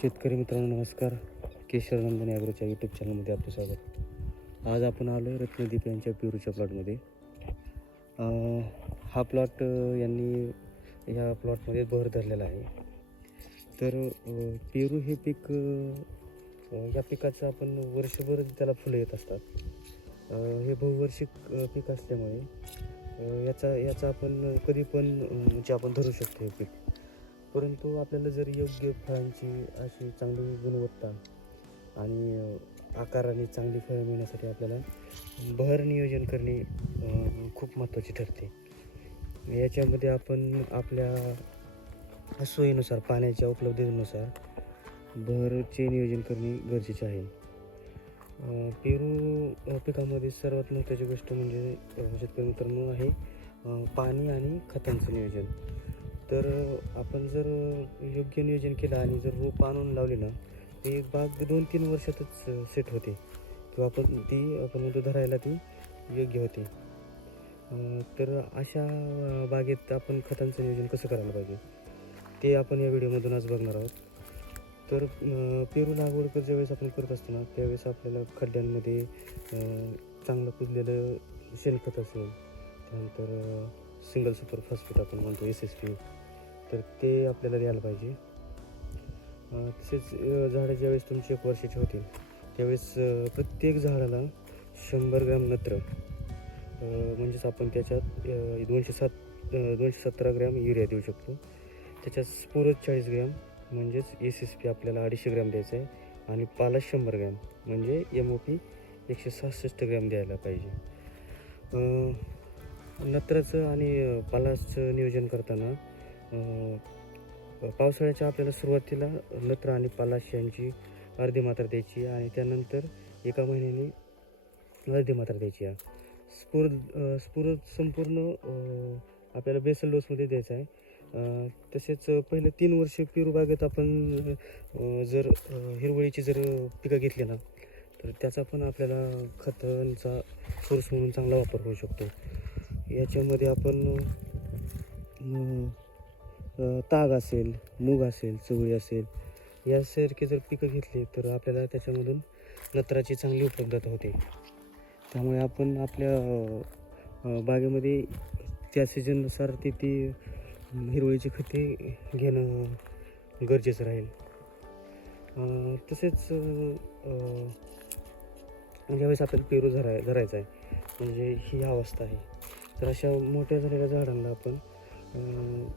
शेतकरी मित्रांनो नमस्कार. केशर नंदन ॲग्रोच्या यूट्यूब चॅनलमध्ये आपलं स्वागत. आज आपण आलो आहे रत्नदीप यांच्या पेरूच्या प्लॉटमध्ये हा प्लॉट यांनी ह्या प्लॉटमध्ये भर धरलेला आहे. तर पेरू हे पीक या पिकाचं आपण वर्षभर त्याला फुलं येत असतात. हे बहुवार्षिक पीक असल्यामुळे याचा याचा आपण कधी पण म्हणजे आपण धरू शकतो हे पीक. परंतु आपल्याला जर योग्य फळांची अशी चांगली गुणवत्ता आणि आकाराने चांगली फळं मिळण्यासाठी आपल्याला बहर नियोजन करणे खूप महत्त्वाचे ठरते. याच्यामध्ये आपण आपल्या सोयीनुसार पाण्याच्या उपलब्धतेनुसार बहरचे नियोजन करणे गरजेचे आहे. पेरू पिकामध्ये सर्वात महत्त्वाची गोष्ट म्हणजे शेतकरी मित्रांनो आहे पाणी आणि खतांचं नियोजन. तर आपण जर योग्य नियोजन केलं आणि जर रोप आणून लावली ना तर एक बाग दोन तीन वर्षातच सेट होते. किंवा आपण ती आपण म्हणतो धरायला ती योग्य होते. तर अशा बागेत आपण खतांचं नियोजन कसं करायला पाहिजे ते आपण या व्हिडिओमधून आज बघणार आहोत. तर पेरू लागवड कर ज्यावेळेस आपण करत असतो ना त्यावेळेस आपल्याला खड्ड्यांमध्ये चांगलं कुजलेलं शेणखत असेल त्यानंतर सिंगल सुपर फॉस्फेट आपण म्हणतो एस एस पी तर ते आपल्याला द्यायला पाहिजे. तसेच झाडं ज्यावेळेस तुमची एक वर्षाची होतील त्यावेळेस प्रत्येक झाडाला शंभर ग्रॅम नत्र म्हणजेच आपण त्याच्यात दोनशे सात दोनशे सतरा ग्रॅम युरिया देऊ शकतो. त्याच्यात स्फुरत चाळीस ग्रॅम म्हणजेच एस एस पी आपल्याला अडीचशे ग्रॅम द्यायचं आहे आणि पाला शंभर ग्रॅम म्हणजे एम ओ पी एकशे सहासष्ट ग्रॅम द्यायला पाहिजे. नत्राचं आणि अं, पालाचं नियोजन करताना पावसाळ्याच्या आपल्याला सुरुवातीला नत्र आणि पालाश यांची अर्धी मात्रा द्यायची आणि त्यानंतर एका महिन्याने अर्धी मात्रा द्यायची. आहे स्फुर स्फुर संपूर्ण आपल्याला बेसल डोसमध्ये द्यायचा आहे. तसेच पहिले तीन वर्ष पेरू बागेत आपण जर हिरवळीची जर पिकं घेतली ना तर त्याचा पण आपल्याला खतांचा सोर्स म्हणून चांगला वापर होऊ शकतो. याच्यामध्ये आपण ताग असेल मूग असेल चवळी असेल यासारखे जर पिकं घेतली तर आपल्याला त्याच्यामधून नत्राची चांगली उपलब्धता होते. त्यामुळे आपण आपल्या बागेमध्ये त्या सीजननुसार ती ती हिरवळीची खते घेणं गरजेचं राहील. तसेच ज्यावेळेस आपल्याला पेरू धराय धरायचा आहे. म्हणजे ही अवस्था आहे. तर अशा मोठ्या झालेल्या झाडांना आपण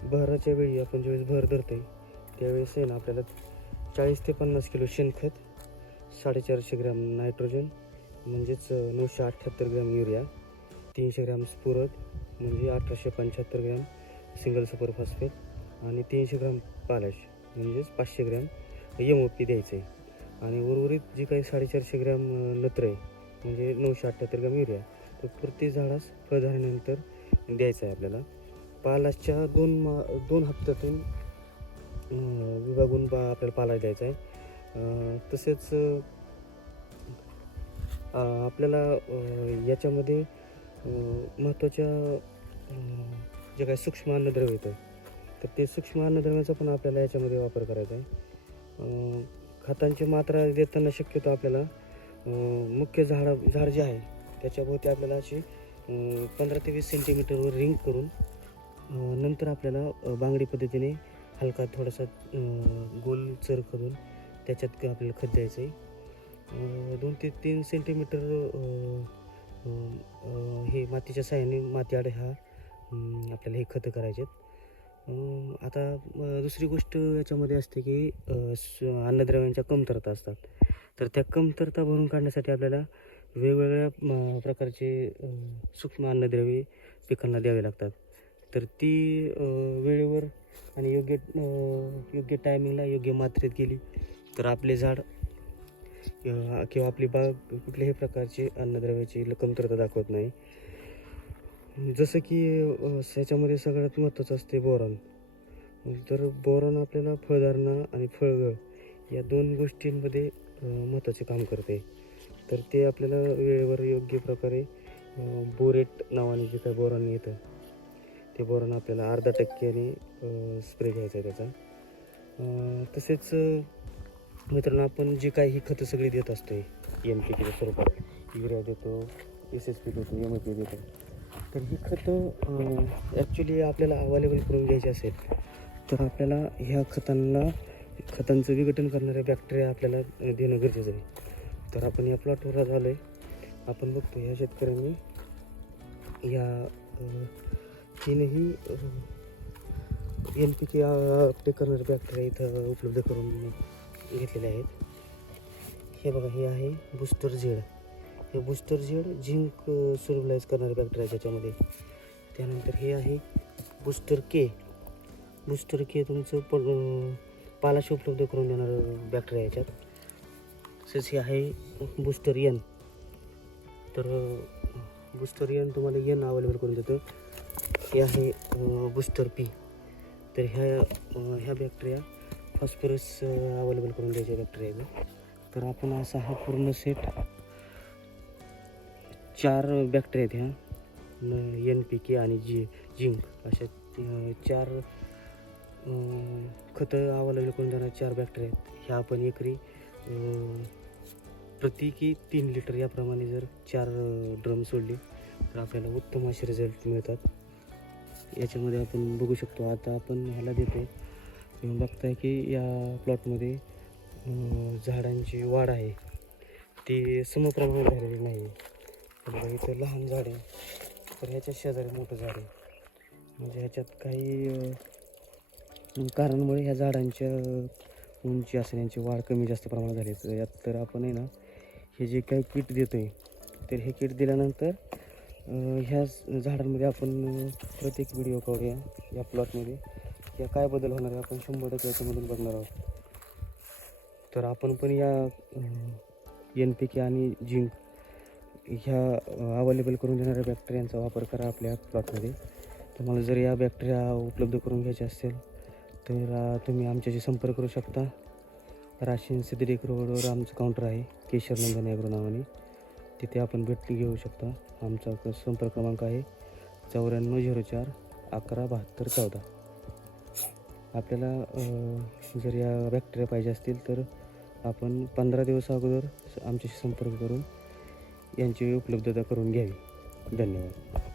बहराच्या वेळी आपण ज्यावेळेस भर आहे त्यावेळेस आहे ना आपल्याला चाळीस ते पन्नास किलो शेणखत साडेचारशे ग्रॅम नायट्रोजन म्हणजेच नऊशे अठ्ठ्याहत्तर ग्रॅम युरिया तीनशे ग्रॅम स्फुरद म्हणजे अठराशे पंच्याहत्तर ग्रॅम सिंगल सुपर फॉस्फेट आणि तीनशे ग्रॅम पालाश म्हणजेच पाचशे ग्रॅम एम ओ पी द्यायचं आहे. आणि उर्वरित जी काही साडेचारशे ग्रॅम नत्र आहे म्हणजे नऊशे अठ्ठ्याहत्तर ग्रॅम युरिया तर प्रत्येक झाडास फळ झाल्यानंतर द्यायचं आहे आपल्याला. पालाच्या दोन मा दोन हप्त्यातून विभागून पा आपल्याला पाला द्यायचा आहे. तसेच आपल्याला याच्यामध्ये महत्त्वाच्या जे काही सूक्ष्म अन्नद्रव्य येतं तर ते सूक्ष्म अन्नद्रव्याचा पण आपल्याला याच्यामध्ये वापर करायचा आहे. खतांची मात्रा देताना शक्यतो आपल्याला मुख्य झाडं झाड जे आहे त्याच्याभोवती आपल्याला अशी पंधरा ते वीस सेंटीमीटरवर रिंग करून नंतर आपल्याला बांगडी पद्धतीने हलका थोडासा गोल चर करून त्याच्यात आपल्याला खत द्यायचं आहे दोन ते तीन सेंटीमीटर हे मातीच्या साह्याने माती आड हा आपल्याला हे खतं करायचे आहेत आता दुसरी गोष्ट याच्यामध्ये असते की अन्नद्रव्यांच्या कमतरता असतात. तर त्या कमतरता भरून काढण्यासाठी आपल्याला वेगवेगळ्या प्रकारचे सूक्ष्म अन्नद्रव्ये पिकांना द्यावे लागतात. तर ती वेळेवर आणि योग्य योग्य टायमिंगला योग्य मात्रेत गेली तर आपले झाड किंवा आपली बाग कुठल्याही प्रकारची अन्नद्रव्याची कमतरता दाखवत नाही. जसं की याच्यामध्ये सगळ्यात महत्त्वाचं असते बोरॉन. तर बोरॉन आपल्याला फळधारणा आणि फळगळ या दोन गोष्टींमध्ये महत्त्वाचे काम करते. तर ते आपल्याला वेळेवर योग्य प्रकारे बोरेट नावाने जे काय बोरॉन येतं ते बोरॉन आपल्याला अर्धा टक्क्याने स्प्रे घ्यायचा आहे त्याचा. तसेच मित्रांनो आपण जे काही ही खतं सगळी देत असतो एम पी केच्या स्वरूपात युरिया देतो एस एस पी देतो एम पी देतो तर ही खतं ॲक्च्युली आपल्याला अवेलेबल करून घ्यायची असेल तर आपल्याला ह्या खतांना खतांचं विघटन करणाऱ्या बॅक्टेरिया आपल्याला देणं गरजेचं आहे. तर आपण या प्लॉटवर झालो आहे आपण बघतो ह्या शेतकऱ्यांनी या तीनही एन पी के अपटेक करणारे बॅक्टेरिया इथं उपलब्ध करून घेतलेले आहेत. हे बघा हे आहे बुस्टर झेड. हे बुस्टर झेड झिंक सुरबलाइज करणारे बॅक्टेरिया त्याच्यामध्ये. त्यानंतर हे आहे बुस्टर के बुस्टर के तुमचं प पालाशी उपलब्ध करून देणारं बॅक्टेरिया याच्यात. तसेच हे आहे बुस्टर एन तर बुस्टर एन तुम्हाला एन अवेलेबल करून देतो हे आहे बुस्टर पी तर ह्या ह्या बॅक्टेरिया फॉस्फरस अवेलेबल करून द्यायच्या बॅक्टेरिया तर आपण असा हा पूर्ण सेट चार बॅक्टेरिया आहेत ह्या. एन पी के आणि जी जिंक. अशा चार खतं अवेलेबल करून देणार चार बॅक्टेरिया आहेत. ह्या आपण एकरी अं, प्रति की तीन लिटर याप्रमाणे जर चार ड्रम सोडले तर आपल्याला उत्तम असे रिझल्ट मिळतात. याच्यामध्ये आपण बघू शकतो आता आपण ह्याला देतो तुम्ही बघताय की या प्लॉटमध्ये झाडांची वाढ आहे. ती समप्रमाणात झालेली नाही. आहे इथं लहान झाड आहे. तर ह्याच्या शेजारी मोठं झाड आहे. म्हणजे ह्याच्यात काही कारणामुळे ह्या झाडांच्या उंची असण्याची वाढ कमी जास्त प्रमाणात झाली तर यात तर आपण आहे ना हे जे काही किट देतो आहे तर हे किट दिल्यानंतर ह्या झाडांमध्ये आपण प्रत्येक व्हिडिओ करूया या प्लॉटमध्ये या काय बदल होणार आहे आपण शंभर टक्के याच्यामधून बघणार आहोत. तर आपण पण या एन पी के आणि झिंक ह्या अवेलेबल करून देणाऱ्या बॅक्टेरियांचा वापर करा आपल्या प्लॉटमध्ये तुम्हाला जर या बॅक्टेरिया उपलब्ध करून घ्यायच्या असतील तर तुम्ही आमच्याशी संपर्क करू शकता. राशीन सिद्धिक रोडवर आमचं काउंटर आहे केशर नंदन नावाने. तिथे आपण भेट घेऊ शकता. आमचा क- संपर्क क्रमांक आहे चौऱ्याण्णव झिरो चार अकरा बहात्तर चौदा. आपल्याला जर या बॅक्टेरिया पाहिजे असतील तर आपण पंधरा दिवस अगोदर स- आमच्याशी संपर्क करून यांची उपलब्धता करून घ्यावी. धन्यवाद.